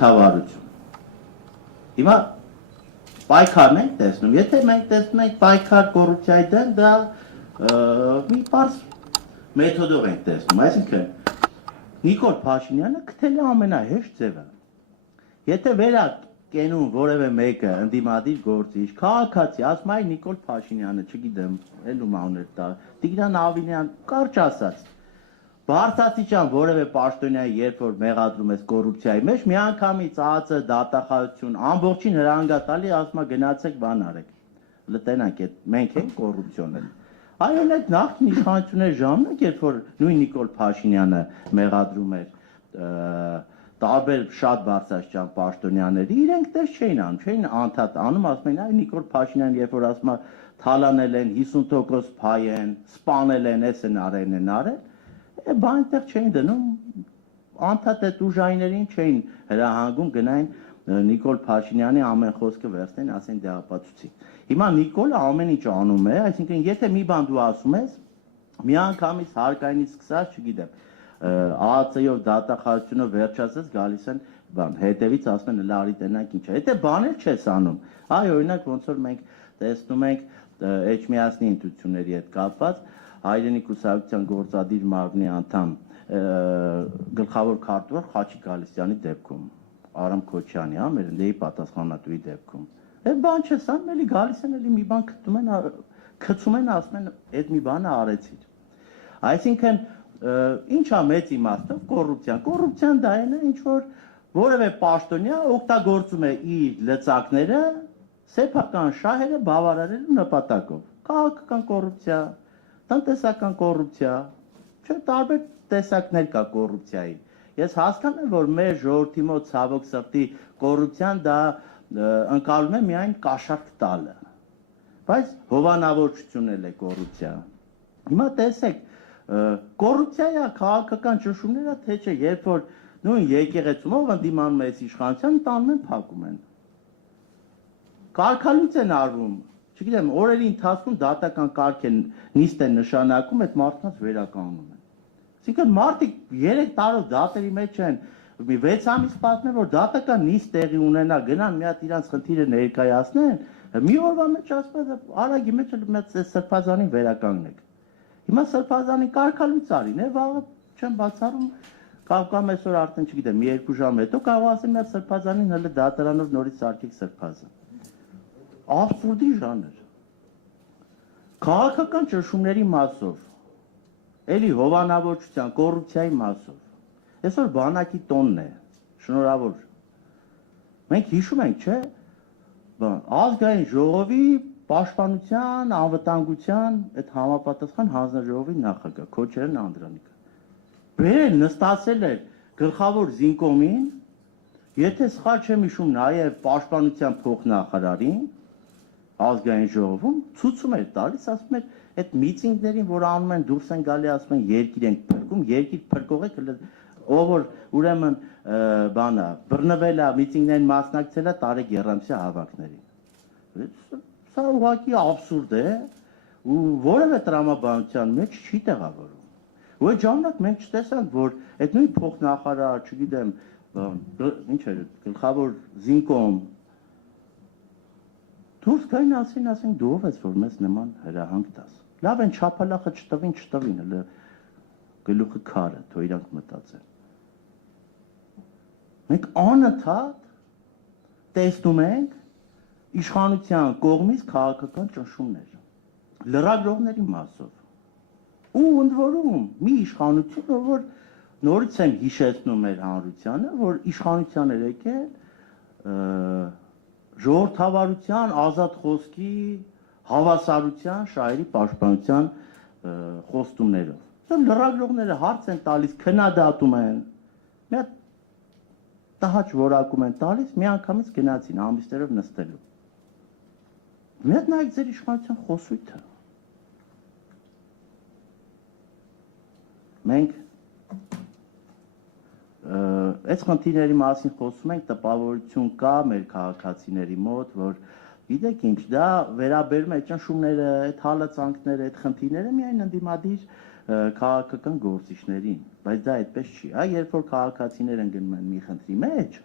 ժողովրդավարություն։ Հիմա պայքարն ենք տեսնում, եթե մենք տեսնում ենք պայքար կոռուպցիայի դեմ, դա մի պարզ մեթոդով ենք տեսնում, այսինքն Նիկոլ Փաշինյանը գտել է ամենահեշտ ձևը։ Եթե վերակենում որևէ մեկը ընդդիմադիր գործիչ, քաղաքացի, ասում այ Նիկոլ Փաշինյանը, չգիտեմ, ելում անուններ տա, Տիգրան Ավինյան, կարճ ասած, բարձրացիչան որևէ պաշտոնյա, երբ որ մեղադրում ես կոռուպցիայի մեջ, միանգամից ԱԱԾ դատախազություն, ամբողջին հրանգատալի ասում է գնացեք բան արեք։ Լտենանք, մենք ենք կոռուպցիոն են։ Այո, այդ նախկին իշխանությունների ժամանակ, երբ որ նույն Նիկոլ Փաշինյանը մեղադրում էր տարբեր շատ բարձրաստիճան պաշտոնյաների, իրենք դες չէին անում, չէին անդադ անում, ասում են, այ Նիկոլ Փաշինյանը, երբ որ ասում է թալանել են 50% փայ են, սպանել են, էս են արել, բան այդտեղ չէին դնում, անդադ այդ ուժայիներին չէին հրահանգում գնային Նիկոլ Փաշինյանի ամեն խոսքը վերցնեն, ասեն դեղապացուցի։ Հիմա Նիկոլը ամեն ինչ անում է, այսինքն եթե մի բան դու ասում ես, միանգամից հարկայինից սկսած, չգիտեմ, ԱԱԾ-ով դատախազությունով վերջացած գալիս են բան, հետևից ասում են լարի տենանք ինչ է։ Եթե բաներ չես անում, այ օրինակ ոնց որ մենք տեսնում ենք Էջմիածնի ինտուիցիաների հետ կապված հայրենի կուսակցության գործադիր մարմնի անդամ գլխավոր քարտուղար Խաչիկ Գալստյանի դեպքում, Արամ Քոչյանի, մեր դեպի պատասխանատուի դեպքում։ Այդ բան չես անում, էլի գալիս են էլի մի բան քցում են, ասում են այդ մի բանը արեցիր։ Այսինքն ինչա մեծ իմաստով կոռուպցիան։ Կոռուպցիան դա այն է, ինչ որ որևէ պաշտոնյա օգտագործում է իր լծակները սեփական շահերը բավարարելու նպատակով։ Քաղաքական կոռուպցիա, տնտեսական կոռուպցիա, չէ, տարբեր տեսակներ կա կոռուպցիայի։ Ես հասկանում եմ, որ մեր ժողովրդի մոտ ցավոք սրտի կոռուպցիան դա ընկալում է միայն կաշառք տալը։ Բայց հովանավորչությունն էլ է կոռուպցիա։ Հիմա տեսեք, կոռուպցիայի քաղաքական ճնշումները թե չէ, երբ որ նույն եկեղեցումով ընդդիմանում է իշխանության, տանում են փակում են։ Կարգալույց են արվում, չգիտեմ, օրերի ընթացքում դատական կարգ են նիստ են նշանակում, այդ մարդկանց վերականգնում են։ Այսինքն մարդիկ 3 տարով դատերի մեջ են, 6 ամիս պատմեն, որ դատական նիստ տեղի ունենա, գնան մի հատ իրանց խնդիրը ներկայացնեն, մի օրվա մեջ ասում են, արագի մեջ մի հատ սրբազանին վերականգնեք։ Հիմա սրբազանին կարգալույց արին, վաղը չեմ բացառում, կամ այսօր արդեն չգիտեմ, 2 ժամ հետո կարող ասեմ, մի հատ սրբազանին հələ դատարանով նորից սարքեք սրբազան։ Աբսուրդի ժանր։ Քաղաքական ճնշումների մասով, էլի հովանավորչության, կոռուպցիայի մասով։ Այսօր բանակի տոնն է, շնորհավոր։ Մենք հիշում ենք, չէ՞, ազգային ժողովի պաշտպանության, անվտանգության այդ համապատասխան հանձնաժողովի նախագահ Քոչարյան Անդրանիկը։ Բերել նստացել էր գլխավոր զինկոմին, եթե սխալ չեմ հիշում, նաև պաշտպանության փոխնախարարին ազգային ժողովում ցույցում էր տալիս, ասում էր, այդ միտինգներին, որ անում են, դուրս են գալի, ասում են, երկիր ենք փրկում, երկիր փրկողեք, ով որ ուրեմն բանա, բռնվել է, միտինգներին մասնակցել է Տարեկ Եռամսյա հավաքներին։ Սա ուղղակի աբսուրդ է ու որևէ տրամաբանության մեջ չի տեղավորվում։ Ու այդ ժամանակ մենք չտեսանք, որ այդ նույն փոխնախարար, չգիտեմ, ինչ էր, գլխավոր զինկոմ դուրս գային ասեն դու ով ես, որ մեզ նման հրահանգ տաս։ Լավ են չափալախը չտվին, հələ գլուխը քարը, թող իրանք մտածեն։ Մենք անընդհատ տեսնում ենք իշխանության կողմից քաղաքական ճնշումներ, լրագրողների մասով։ Ու ընդ որում մի իշխանություն, որ նորից եմ հիշեցնում մեր հանրությանը, որ իշխանության էր եկել ժողովրդավարության, ազատ խոսքի, հավասարության, շահերի պաշտպանության խոստումներով։ Լրագրողները հարց են տալիս, քննադատում են, մի հատ տհաճ որակում են տալիս, միանգամից գնացին ամիսներով նստելու։ Մի հատ նայեք ձեր իշխանության խոսույթը։ Մենք այս խնդիրների մասին խոսում ենք, տպավորություն կա մեր քաղաքացիների մոտ, որ գիտեք ինչ, դա վերաբերում է ճնշումները, այդ հալածանքները, այդ խնդիրները միայն ընդդիմադիր քաղաքական գործիչներին, բայց դա այդպես չի։ Երբ որ քաղաքացիներ են գնում են մի խնդրի մեջ,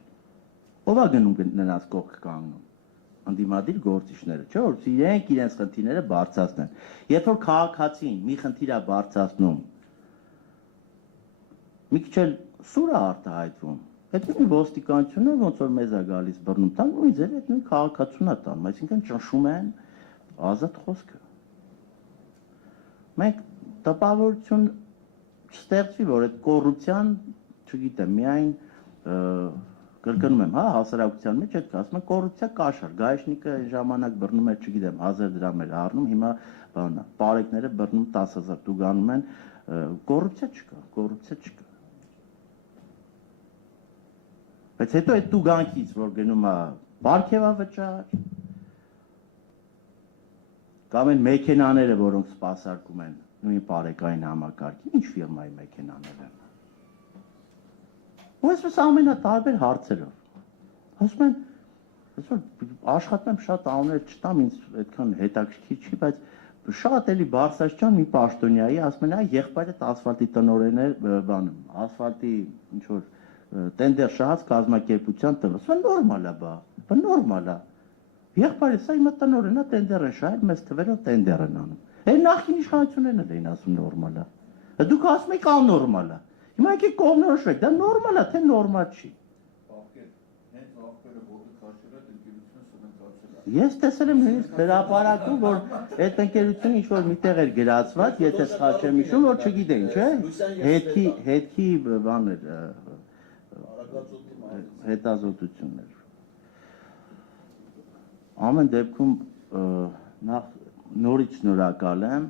Ով է գնում նրանց կողքը կանգնում։ Անդիմադիր գործիչները, չէ՞ որ իրենք իրենց խնդիրները բարձրացնեն։ Երբ որ քաղաքացին մի խնդիր է բարձրացնում, մի քիչ էլ սուր է արտահայտվում, այդ նույն ոստիկանությունը ոնց որ մեզ է գալիս բռնում, տան ու ձեր այդ նույն քաղաքացուն է տանում, այսինքն ճնշում են ազատ խոսքը։ Մենք տպավորություն չստեղծվի, որ այդ կոռուպցիան, չգիտեմ, միայն կրկնում եմ, հա, հասարակության մեջ այդ ասում են կոռուպցիա կաշառ, գայշնիկը ժամանակ բռնում էր, չգիտեմ, 1000 դրամ էր առնում, հիմա բանա, պարեկները բռնում 10000 տուգանում են, կոռուպցիա չկա։ Բայց հետո այդ տուգանքից, որ գնում է պարգևավճար, կամ են մեքենաները, որոնք սպասարկում են նույն պարեկային համակարգին, ինչ ֆիրմայի մեքենաներ են։ Ու այսպես ամենատարբեր հարցերով։ Ասում են, աշխատում եմ շատ անուններ չտամ, ինձ այդքան հետաքրքիր չի, բայց շատ էլի Բարսաշճան մի պաշտոնյայի ասում են, եղբայրդ ասֆալտի տնօրեն էր, բանում, ասֆալտի ինչ որ տենդեր շահած կազմակերպության տնօրեն։ Ասում են նորմալ է, բա նորմալ է։ Եղբայրը սա հիմա տնօրեն է, տենդեր են շահել, մեզ թվերով տենդեր են անում։ Այն նախին իշխանություններն էլ էին ասում նորմալ է։ Դուք ասում եք աննորմալ է։ Հիմա եկեք կողմնորոշվեք, դա նորմալ է, թե նորմալ չի։ Հենց աղբերը ոտը քաշել է, ընկերությունը սննկացել է։ Ես տեսել եմ նույնիսկ հրապարակում, որ այդ ընկերությունը ինչ որ միտեղ էր գրացված, եթե սխալ չեմ հիշում, որ չգիտեն, չէ՞։ Հետքի բաներ հետազոտություններ։ Ամեն դեպքում նախ նորից շնորհակալ եմ,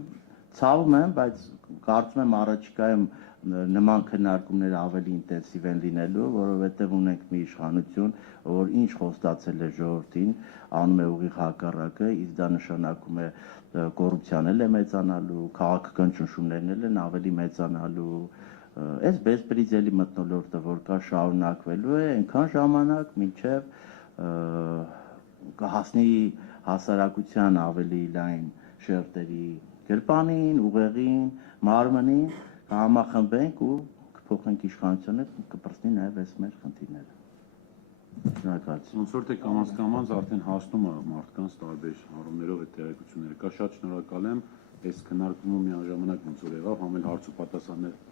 ցավում եմ, բայց կարծում եմ առաջիկայում նման քննարկումները ավելի ինտենսիվ են լինելու, որովհետև ունենք մի իշխանություն, որ ինչ խոստացել է ժողովրդին, անում է ուղիղ հակառակը, իսկ դա նշանակում է կոռուպցիան էլ է մեծանալու, քաղաքական ճնշումներն էլ են ավելի մեծանալու, այս բեսպրիձելի մթնոլորտը, որ կա շարունակվելու է, այնքան ժամանակ, մինչև կհասնի հասարակության ավելի լայն շերտերի գրպանին, ուղեղին, մարմնին, կհամախմբենք ու կփոխենք իշխանությունը, կպրծնի նաև այս մեր խնդիրները։ Շնորհակալություն։ Ոնց որ թե կամաց արդեն հասնում է մարդկանց տարբեր առումներով այդ տեղեկությունները։ Կա շատ շնորհակալ եմ, այս քննարկումը միաժամանակ ոնց որ եղավ, համ էլ հարց ու պատասխաններ